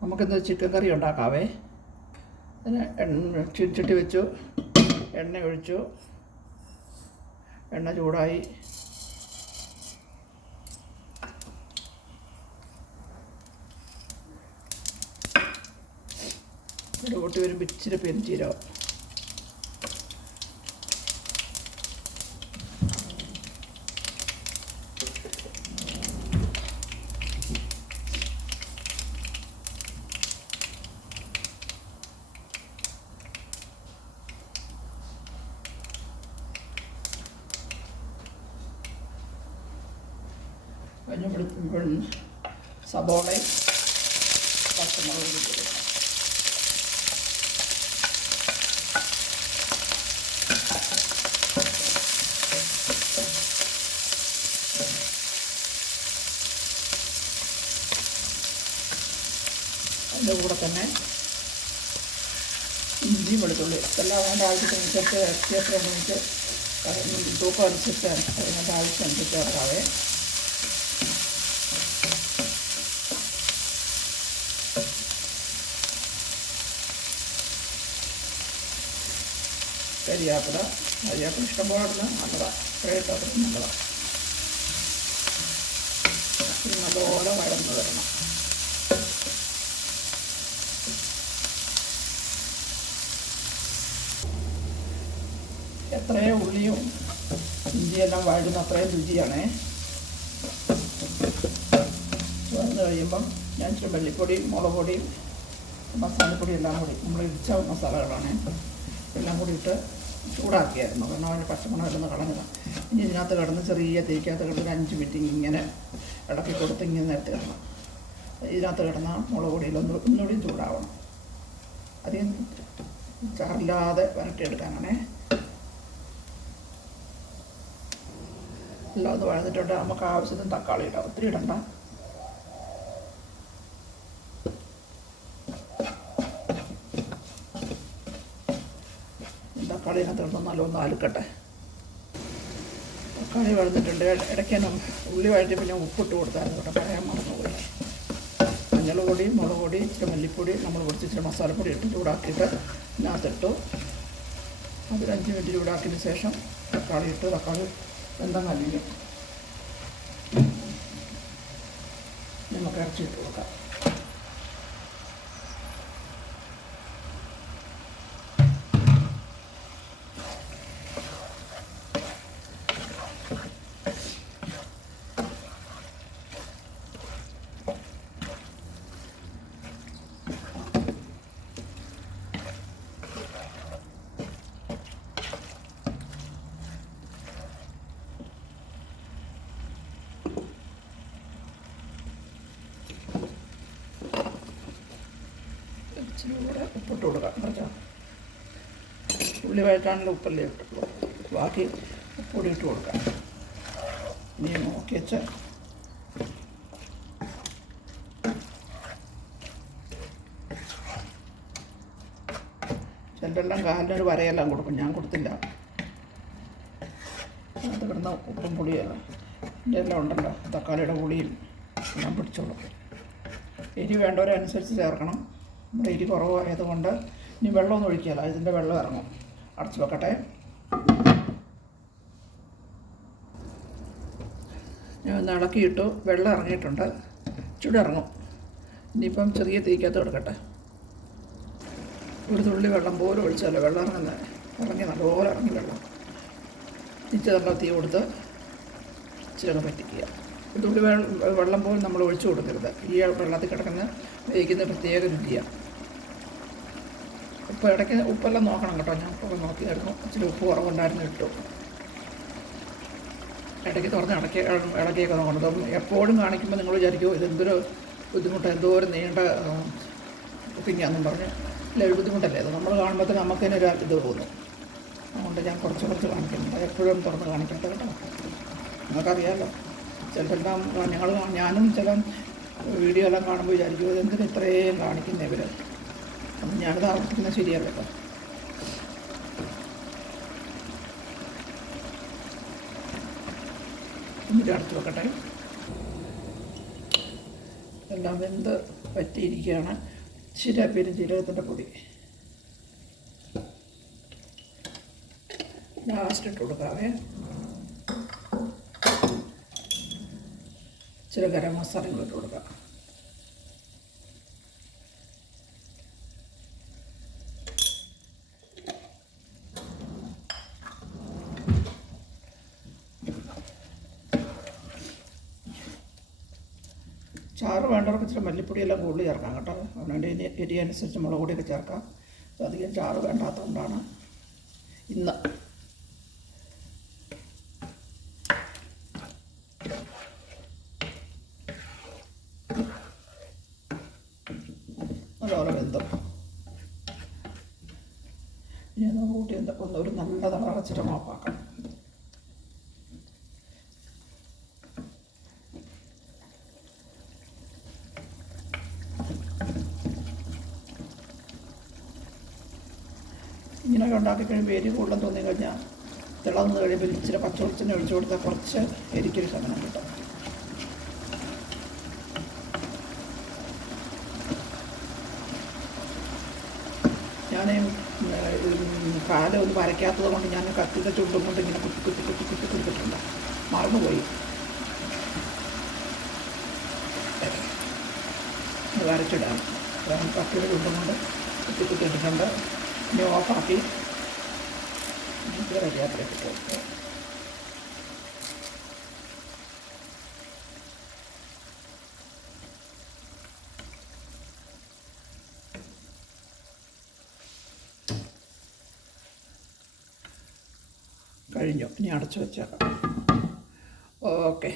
നമുക്കിന്ന് ചിക്കൻ കറി ഉണ്ടാക്കാവേ. അതിന് ചീനച്ചട്ടി വെച്ചു, എണ്ണ ഒഴിച്ചു, എണ്ണ ചൂടായി. പൊട്ടി വരുമ്പോൾ ഇച്ചിരി പെരുംജീരകം, കഴിഞ്ഞപ്പോഴും സബോളയും പച്ചമുളകും ഇട്ടു. അതിൻ്റെ കൂടെ തന്നെ ഇഞ്ചി വെളുത്തുള്ളി എല്ലാം അതിൻ്റെ ആവശ്യത്തിനനുസരിച്ച് ഇറച്ചിയൊക്കെ തൂക്കം അനുസരിച്ച് അതിൻ്റെ ആവശ്യമനുസരിച്ച് ചേർക്കാവേ. കരിയാപ്പില ഇഷ്ടംപോലെ ഇടുന്നത് നല്ലതാണ്, ഇത്രയിട്ടത് നല്ലതാണ്. നല്ലപോലെ വഴന്ന് വരണം. എത്രയും ഉള്ളിയും ഇഞ്ചിയെല്ലാം വഴന്ന അത്രയും രുചിയാണേ. വഴന്ന് കഴിയുമ്പം ഞാൻ ഇച്ചിരി മല്ലിപ്പൊടിയും മുളക് പൊടിയും മസാലപ്പൊടി എല്ലാം കൂടി നമ്മൾ ഇടിച്ച മസാലകളാണ് എല്ലാം കൂടി ഇട്ട് ചൂടാക്കിയായിരുന്നു. കാരണം അതിൻ്റെ പച്ചമണം എല്ലാം കളഞ്ഞതാണ്. ഇനി ഇതിനകത്ത് കിടന്ന് ചെറിയ തേക്കകത്ത് കിടന്ന് 5 മിനിറ്റ് ഇങ്ങനെ ഇളക്കി കൊടുത്ത് ഇങ്ങനെ നേരത്തെ കിടണം. ഇതിനകത്ത് കിടന്ന മുളക് പൊടിയിൽ ഒന്നുകൂടി ചൂടാവണം. അധികം ചാറില്ലാതെ വരട്ടിയെടുക്കാനാണേ. എല്ലാം ഒന്ന് വഴന്നിട്ടുണ്ട്. നമുക്ക് ആവശ്യത്തിന് തക്കാളി ഇടാം, ഒത്തിരി ഇടണ്ട. തക്കാളി ഇതിനകത്ത് കിടന്ന് നല്ലൊന്ന് അലുക്കട്ടെ. തക്കാളി വഴന്നിട്ടുണ്ട്. ഇടയ്ക്കാനും ഉള്ളി വഴറ്റിയപ്പോൾ ഞാൻ ഉപ്പിട്ട് കൊടുത്തായിരുന്നു കേട്ടോ, പറയാൻ മറന്നുപോയി. മഞ്ഞൾ പൊടി, മുളക് പൊടി, ഇച്ചിരി മല്ലിപ്പൊടി നമ്മൾ പൊടിച്ച് ഇച്ചിരി മസാലപ്പൊടി ഇട്ട് ചൂടാക്കിയിട്ട് ഇതിനകത്തിട്ടു. അതൊരു 5 മിനിറ്റ് ചൂടാക്കിയതിന് ശേഷം തക്കാളി ഇട്ട്, തക്കാളി വെന്തം അലിഞ്ഞു നമുക്ക് ഇറച്ചിട്ട് കൊടുക്കാം. ഇച്ചിരി കൂടെ ഉപ്പിട്ട് കൊടുക്കാം. കുറച്ച് ഉള്ളി വഴറ്റാനുള്ള ഉപ്പല്ലേ ഇട്ടുള്ളൂ, ബാക്കി ഉപ്പൊടി ഇട്ട് കൊടുക്കാം. ഇനി നോക്കി വെച്ച് ചിലരെല്ലാം കാലിനൊരു വരയെല്ലാം കൊടുക്കും, ഞാൻ കൊടുത്തില്ല. അത് കിടന്ന ഉപ്പും പുളിയെല്ലാം ഇതിൻ്റെ എല്ലാം ഉണ്ടല്ലോ, തക്കാളിയുടെ പുളിയും എല്ലാം പിടിച്ചോളൂ. എരി വേണ്ടവരനുസരിച്ച് ചേർക്കണം. നമ്മുടെ എരി കുറവായതുകൊണ്ട് ഇനി വെള്ളമൊന്നും ഒഴിക്കുകയില്ല, ഇതിൻ്റെ വെള്ളം ഇറങ്ങും. അടച്ചു വെക്കട്ടെ. ഞാൻ ഒന്ന് ഇളക്കിയിട്ടു, വെള്ളം ഇറങ്ങിയിട്ടുണ്ട്, ചൂടിറങ്ങും. ഇനിയിപ്പം ചെറിയ തീക്കകത്ത് എടുക്കട്ടെ. ഒരു തുള്ളി വെള്ളം പോലും ഒഴിച്ചാലോ വെള്ളം ഇറങ്ങി നല്ലപോലെ ഇറങ്ങി വെള്ളം തിരിച്ച് തീ കൊടുത്ത് ഇച്ചിരി പറ്റിക്കുക. ഒരു തുള്ളി വെള്ളം പോലും നമ്മൾ ഒഴിച്ചു കൊടുക്കരുത്. ഈ വെള്ളത്തിൽ കിടക്കുന്ന വേവിക്കുന്ന പ്രത്യേക രുചിയാണ്. ഉപ്പ് ഇടയ്ക്ക് ഉപ്പെല്ലാം നോക്കണം കേട്ടോ. ഞാൻ ഉപ്പൊക്കെ നോക്കിയായിരുന്നു, ഇച്ചിരി ഉപ്പ് കുറവുണ്ടായിരുന്നു, ഇട്ടു. ഇടയ്ക്ക് തുറന്ന് ഇളക്കിയൊക്കെ നോക്കണം. ഇതൊന്നും എപ്പോഴും കാണിക്കുമ്പോൾ നിങ്ങൾ വിചാരിക്കുമോ ഇതെന്തൊരു ബുദ്ധിമുട്ട്, എന്തോ ഒരു നീണ്ട കുക്കിങ്ങാണെന്നും പറഞ്ഞ് ഇല്ല, ഒരു ബുദ്ധിമുട്ടല്ലേ അത്. നമ്മൾ കാണുമ്പോഴത്തേക്ക് നമുക്ക് തന്നെ ഒരു ഇത് തോന്നും. അതുകൊണ്ട് ഞാൻ കുറച്ച് കാണിക്കുന്നുണ്ട്, എപ്പോഴും തുറന്ന് കാണിക്കാത്ത കേട്ടോ. നിങ്ങൾക്കറിയാമല്ലോ, ചിലരെല്ലാം ഞാനും ചില വീഡിയോ എല്ലാം കാണുമ്പോൾ വിചാരിക്കും ഇതെന്തിനും ഇത്രയും കാണിക്കുന്നത് ഇവർ. അപ്പം ഞാനിത് ആവർത്തിക്കുന്നത് ശരിയല്ല കേട്ടോ. എന്നിട്ട് അടച്ചു വെക്കട്ടെ. എല്ലാം വെന്ത് പറ്റിയിരിക്കുകയാണ്. ഇച്ചിരി പെരുംജീരകത്തിൻ്റെ പൊടി ലാസ്റ്റ് ഇട്ട് കൊടുക്കാവേ. ഇച്ചിരി ഗരം മസാലയും ഇട്ട് കൊടുക്കാം. ചാറ് വേണ്ടവർക്ക് ഇച്ചിരി മല്ലിപ്പൊടിയെല്ലാം കൂടുതൽ ചേർക്കാം കേട്ടോ. അതുകൊണ്ട് എരി അനുസരിച്ച് മുളക് പൊടിയൊക്കെ ചേർക്കാം. അധികം ചാറ് വേണ്ടാത്തതുകൊണ്ടാണ് ഇന്ന്. നല്ലപോലെ വെന്തം ഇനി ഒന്ന് കൂട്ടി ഒരു നല്ല തളച്ചിട്ട് മാപ്പാക്കാം. ഇങ്ങനെയൊക്കെ ഉണ്ടാക്കി കഴിയുമ്പോൾ എരി കൂടുതൽ തോന്നിക്കഴിഞ്ഞാൽ തിളന്ന് കഴിയുമ്പോൾ ഇച്ചിരി പച്ചവെളിച്ചെണ്ണ ഒഴിച്ചു കൊടുത്താൽ കുറച്ച് എരിക്കൊരു ശമനം കിട്ടും. ഞാൻ കാലം ഒന്ന് വരയ്ക്കാത്തത് കൊണ്ട് ഞാൻ കത്തിൻ്റെ ചുണ്ടും കൊണ്ട് ഇങ്ങനെ കുത്തി കുത്തി കുത്തി കുത്തി കൊടുത്തിട്ടുണ്ട്. മറന്നുപോയി. വരച്ചിടാം. കത്തിയുടെ ചുണ്ടും കൊണ്ട് കുത്തി കുത്തി ഇട്ടിട്ടുണ്ട്. ഇനി ഓഫാക്കി റെഡിയാക്കിയിട്ട് കൊടുക്കുക. കഴിഞ്ഞു. ഇനി അടച്ചു വെച്ചേക്കാം. ഓക്കെ.